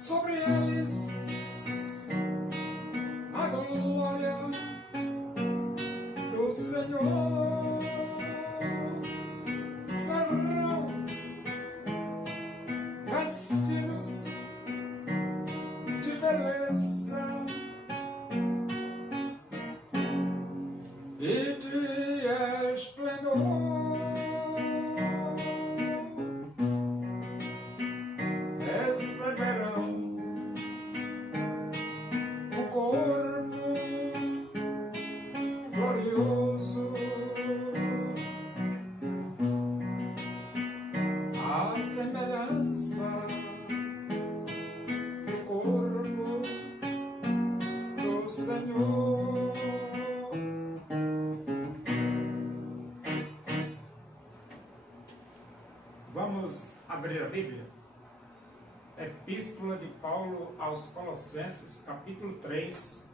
Sobre eles a glória do Senhor, serão vestidos de beleza e de esplendor. Receberão o corpo glorioso, a semelhança do corpo do Senhor. Vamos abrir a Bíblia. Epístola de Paulo aos Colossenses, capítulo 3.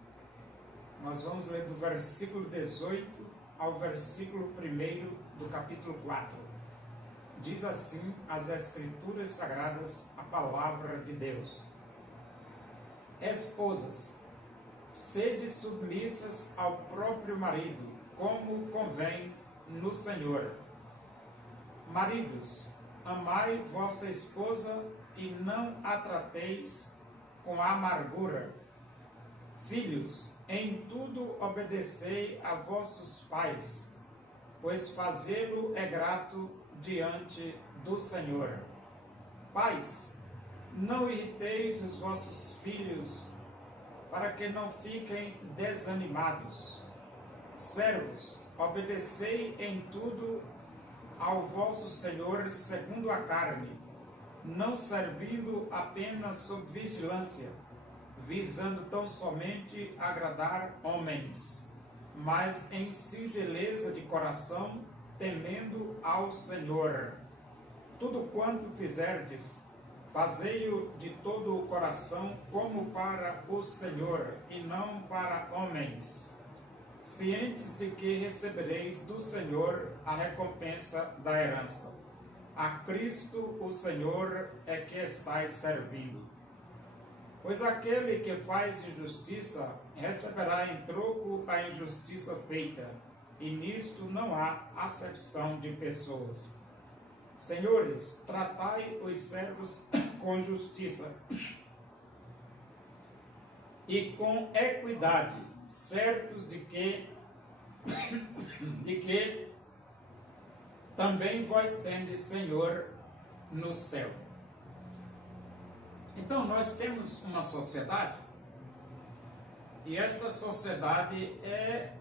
Nós vamos ler do versículo 18 ao versículo 1 do capítulo 4. Diz assim as Escrituras Sagradas, a palavra de Deus. Esposas, sede submissas ao próprio marido, como convém no Senhor. Maridos, amai vossa esposa e não a trateis com amargura. Filhos, em tudo obedecei a vossos pais, pois fazê-lo é grato diante do Senhor. Pais, não irriteis os vossos filhos, para que não fiquem desanimados. Servos, obedecei em tudo ao vosso Senhor segundo a carne, não servindo apenas sob vigilância, visando tão somente agradar homens, mas em singeleza de coração, temendo ao Senhor. Tudo quanto fizerdes, fazei-o de todo o coração, como para o Senhor, e não para homens, cientes de que recebereis do Senhor a recompensa da herança. A Cristo, o Senhor, é que estáis servindo. Pois aquele que faz injustiça receberá em troco a injustiça feita, e nisto não há acepção de pessoas. Senhores, tratai os servos com justiça e com equidade, certos de que também vós tendes Senhor no céu. Então, nós temos uma sociedade, e esta sociedade é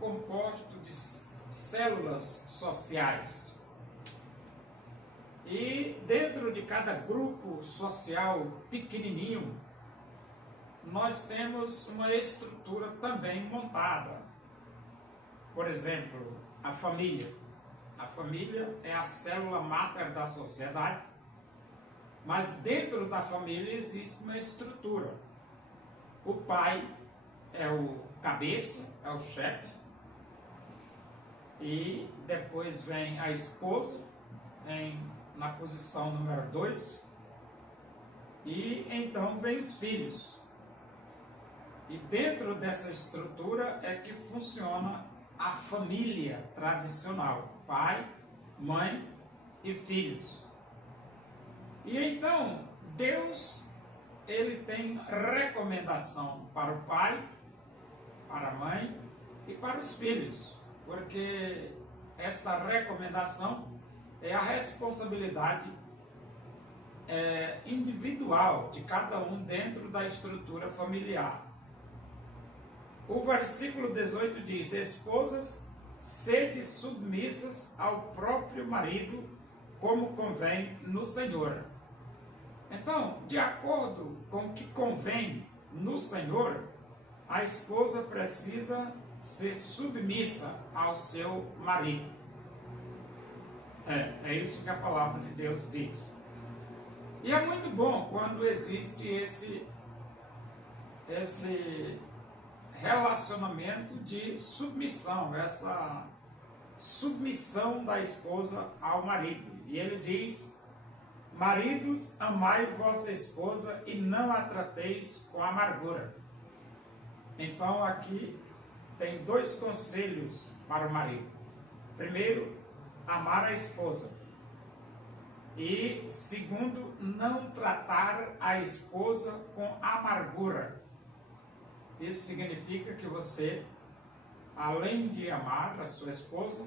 composta de células sociais. E dentro de cada grupo social pequenininho, nós temos uma estrutura também montada. Por exemplo, a família. A família é a célula máter da sociedade, mas dentro da família existe uma estrutura. O pai é o cabeça, é o chefe, e depois vem a esposa, na posição número 2, e então vem os filhos. E dentro dessa estrutura é que funciona a família tradicional, pai, mãe e filhos. E então, Deus, ele tem recomendação para o pai, para a mãe e para os filhos, porque esta recomendação é a responsabilidade individual de cada um dentro da estrutura familiar. O versículo 18 diz: esposas, sede submissas ao próprio marido, como convém no Senhor. Então, de acordo com o que convém no Senhor, a esposa precisa ser submissa ao seu marido. É isso que a palavra de Deus diz. E é muito bom quando existe esse relacionamento de submissão, essa submissão da esposa ao marido. E ele diz: maridos, amai vossa esposa e não a trateis com amargura. Então aqui tem dois conselhos para o marido. Primeiro, amar a esposa. E segundo, não tratar a esposa com amargura. Isso significa que você, além de amar a sua esposa,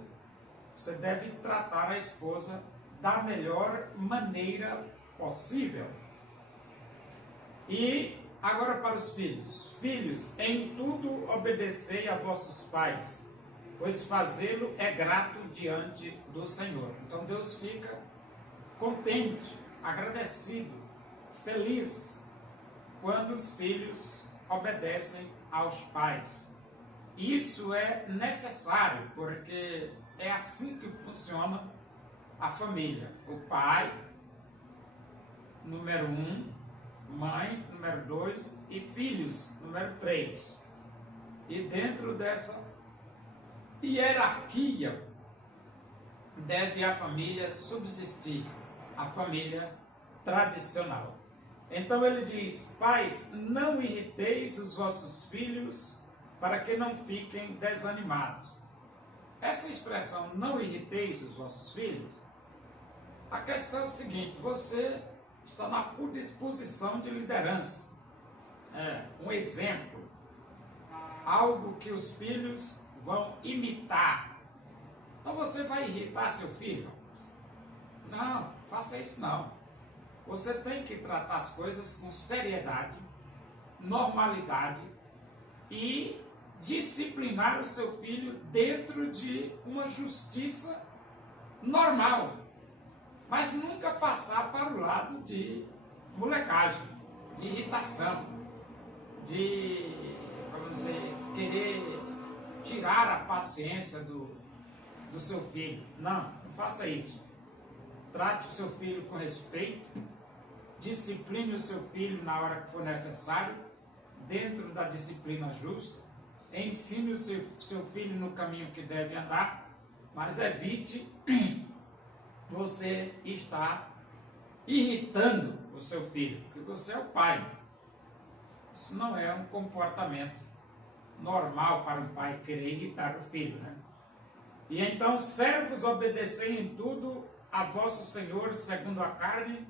você deve tratar a esposa da melhor maneira possível. E agora para os filhos. Filhos, em tudo obedecei a vossos pais, pois fazê-lo é grato diante do Senhor. Então Deus fica contente, agradecido, feliz quando os filhos obedecem aos pais. Isso é necessário, porque é assim que funciona a família. O pai, número 1, mãe, número 2 e filhos, número 3. E dentro dessa hierarquia deve a família subsistir, a família tradicional. Então ele diz: pais, não irriteis os vossos filhos para que não fiquem desanimados. Essa expressão, não irriteis os vossos filhos, a questão é o seguinte: você está na posição de liderança, um exemplo, algo que os filhos vão imitar. Então você vai irritar seu filho? Não, faça isso não. Você tem que tratar as coisas com seriedade, normalidade e disciplinar o seu filho dentro de uma justiça normal, mas nunca passar para o lado de molecagem, de irritação, de, vamos dizer, querer tirar a paciência do seu filho. Não faça isso. Trate o seu filho com respeito, discipline o seu filho na hora que for necessário, dentro da disciplina justa, ensine o seu filho no caminho que deve andar, mas evite você estar irritando o seu filho, porque você é o pai. Isso não é um comportamento normal para um pai querer irritar o filho, né? E então, servos, obedecei em tudo a vosso Senhor segundo a carne,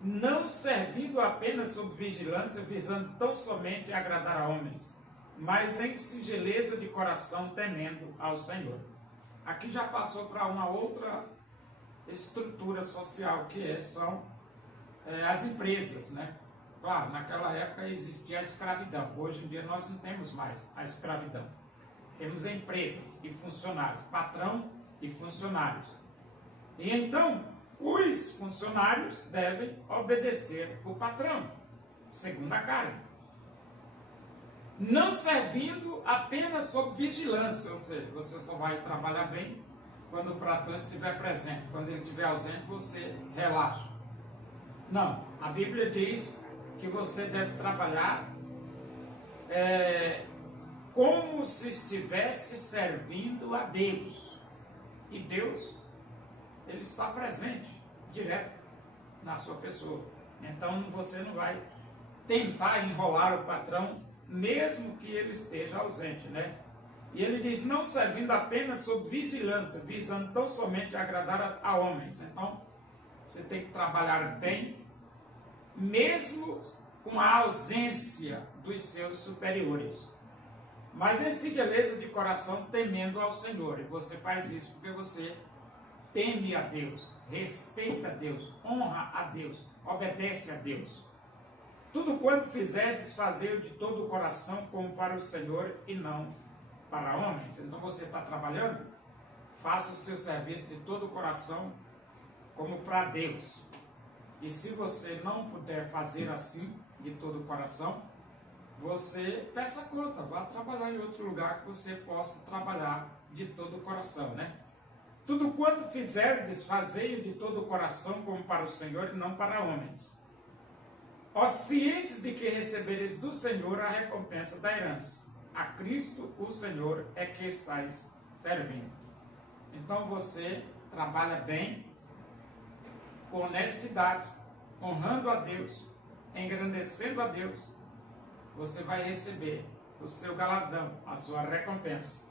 não servindo apenas sob vigilância, visando tão somente agradar a homens, mas em singeleza de coração, temendo ao Senhor. Aqui já passou para uma outra estrutura social, que são as empresas, né? Claro, naquela época existia a escravidão. Hoje em dia nós não temos mais a escravidão. Temos empresas e funcionários, patrão e funcionários. E então, os funcionários devem obedecer o patrão, segundo a carne. Não servindo apenas sob vigilância, ou seja, você só vai trabalhar bem quando o patrão estiver presente. Quando ele estiver ausente, você relaxa. Não, a Bíblia diz que você deve trabalhar como se estivesse servindo a Deus. E Deus, Ele está presente, direto, na sua pessoa. Então você não vai tentar enrolar o patrão, mesmo que ele esteja ausente, né? E ele diz: não servindo apenas sob vigilância, visando tão somente agradar a homens. Então, você tem que trabalhar bem, mesmo com a ausência dos seus superiores. Mas em singeleza de coração, temendo ao Senhor. E você faz isso porque você teme a Deus, respeita a Deus, honra a Deus, obedece a Deus. Tudo quanto fizerdes, fazei-o de todo o coração, como para o Senhor e não para homens. Então você está trabalhando, faça o seu serviço de todo o coração, como para Deus. E se você não puder fazer assim, de todo o coração, você peça conta, vá trabalhar em outro lugar que você possa trabalhar de todo o coração, né? Tudo quanto fizerdes, fazei-o de todo o coração, como para o Senhor e não para homens. Ó, cientes de que recebereis do Senhor a recompensa da herança. A Cristo, o Senhor, é que estáis servindo. Então você trabalha bem, com honestidade, honrando a Deus, engrandecendo a Deus, você vai receber o seu galardão, a sua recompensa.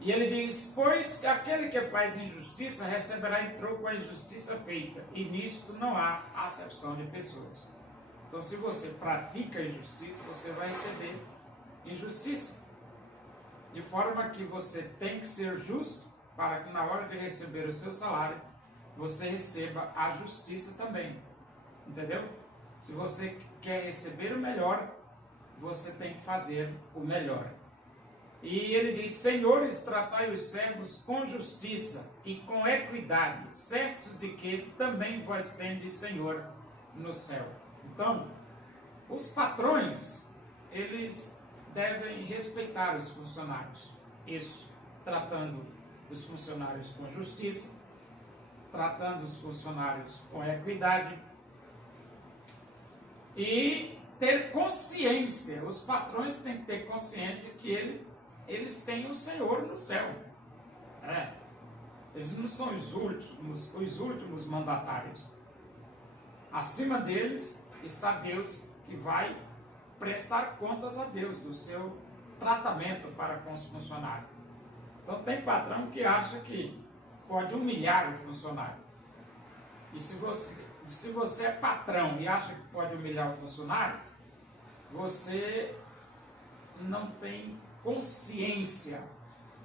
E ele diz, pois aquele que faz injustiça receberá em troco a injustiça feita, e nisto não há acepção de pessoas. Então, se você pratica injustiça, você vai receber injustiça. De forma que você tem que ser justo, para que na hora de receber o seu salário, você receba a justiça também. Entendeu? Se você quer receber o melhor, você tem que fazer o melhor. E ele diz, senhores, tratai os servos com justiça e com equidade, certos de que também vós tendes Senhor no céu. Então, os patrões, eles devem respeitar os funcionários. Isso, tratando os funcionários com justiça, tratando os funcionários com equidade e ter consciência. Os patrões têm que ter consciência que eles têm o Senhor no céu. Eles não são os últimos mandatários. Acima deles está Deus, que vai prestar contas a Deus do seu tratamento para com os funcionários. Então tem patrão que acha que pode humilhar o funcionário. E se você é patrão e acha que pode humilhar o funcionário, você não tem consciência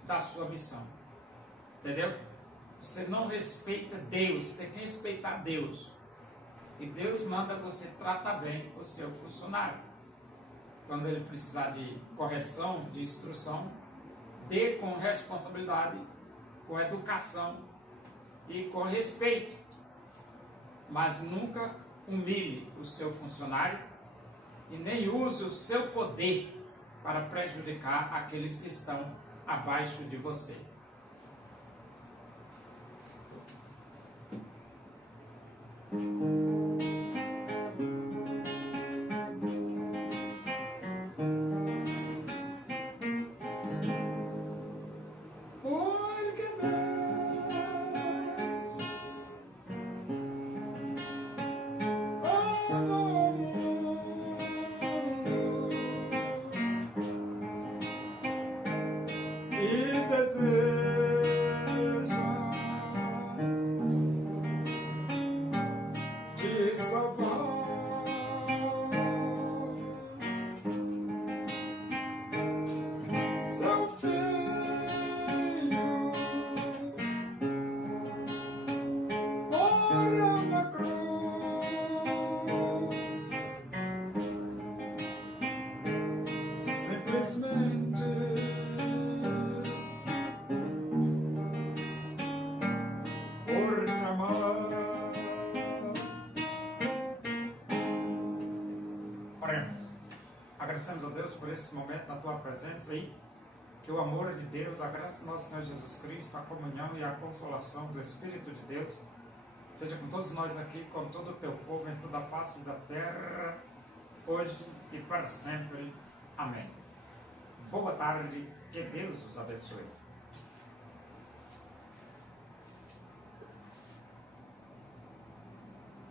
da sua missão. Entendeu? Você não respeita Deus, tem que respeitar Deus. E Deus manda você tratar bem o seu funcionário. Quando ele precisar de correção, de instrução, dê com responsabilidade, com educação e com respeito. Mas nunca humilhe o seu funcionário e nem use o seu poder para prejudicar aqueles que estão abaixo de você. Agradecemos a Deus por esse momento na tua presença aí, que o amor de Deus, a graça do nosso Senhor Jesus Cristo, a comunhão e a consolação do Espírito de Deus seja com todos nós aqui, com todo o teu povo em toda a face da terra, hoje e para sempre. Amém. Boa tarde, que Deus os abençoe.